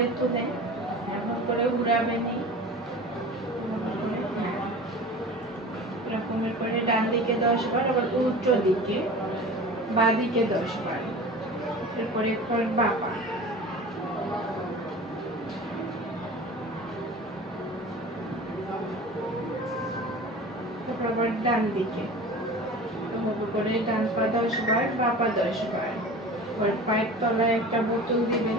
উপরে তুলে এমন করে ঘুরাবেন, এরকমের করে ডান দিকে 10 বার, আবার উল্টো দিকে বাঁ দিকে 10 বার। এরপরে বাঁপা, আবার ডান দিকে এভাবে করে ডান পা 10 বার, বাঁপা 10 বার। এবার পায়ের তলায় একটা বোতল দিবেন,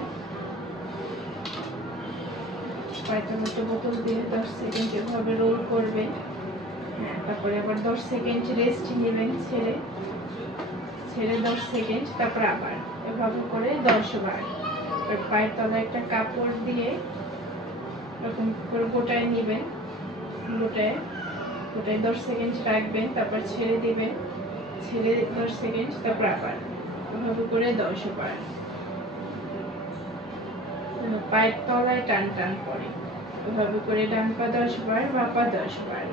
পায়ের তলায় একটা বোতল দিয়ে 10 সেকেন্ড এভাবে রোল করবেন। তারপরে আবার 10 সেকেন্ড রেস্ট নেবেন, ছেড়ে 10 সেকেন্ড, তারপর আবার এভাবে করে 10 বার। পায়ের তলায় একটা কাপড় দিয়ে এরকম করে গোটায় নেবেন, গোটায় 10 সেকেন্ড রাখবেন, তারপর ছেড়ে দিবেন, ছেড়ে 10 সেকেন্ড, তারপর আবার এভাবে করে 10 বার। পায়ের তলায় টান টান পড়ে, এভাবে করে ডান পা 10 বার, বাঁ পা 10 বার।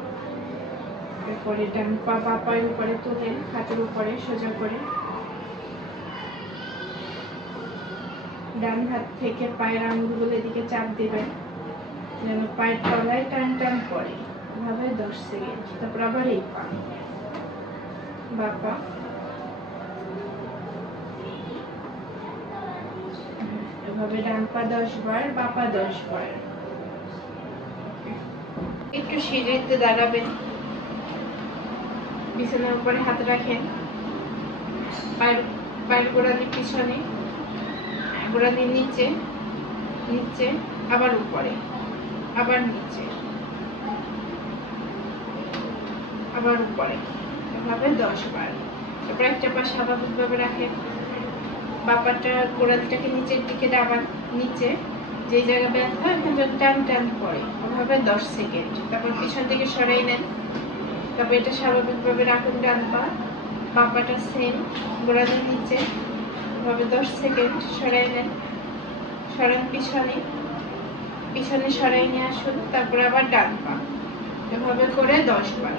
এরপরে ডান পা বাঁ পায়ের উপরে তুলেন, হাতের উপরে সোজা করে ডান হাত থেকে পায়ের আঙ্গুলের দিকে চাপ দিবেন, যেন পায়ের তলায় টান টান পড়ে, এভাবে 10 সেকেন্ড। তারপর আবার এই পা বাঁ পা, এভাবে ডান পা 10 বার, বাঁ পা 10 বার। একটু সিঁড়িতে দাঁড়াবেন, বিছানার উপরে হাত রাখেন, পায়ের গোড়ালি পিছনে, গোড়ালি নিচে, নিচে আবার উপরে, আবার নিচে, আবার উপরে, এভাবে 10 বার। তারপর একটা পা স্বাভাবিকভাবে রাখেন, বাঁ পাটা গোড়ালিটাকে নিচের দিকে ডাবান, নিচে যে জায়গা ব্যথা এখানে যদি টান টান পড়ে, ওভাবে 10 সেকেন্ড। তারপর পিছন থেকে সরাই নেন, তারপর এটা স্বাভাবিকভাবে রাখুন, ডান পা, বাঁ পাটা সেম, গোড়ালির নিচে, এভাবে 10 সেকেন্ড সরাই নেন, সরান পিছনে, পিছনে সরাই নিয়ে আসুন, তারপর আবার ডান পা, এভাবে করে 10 বার।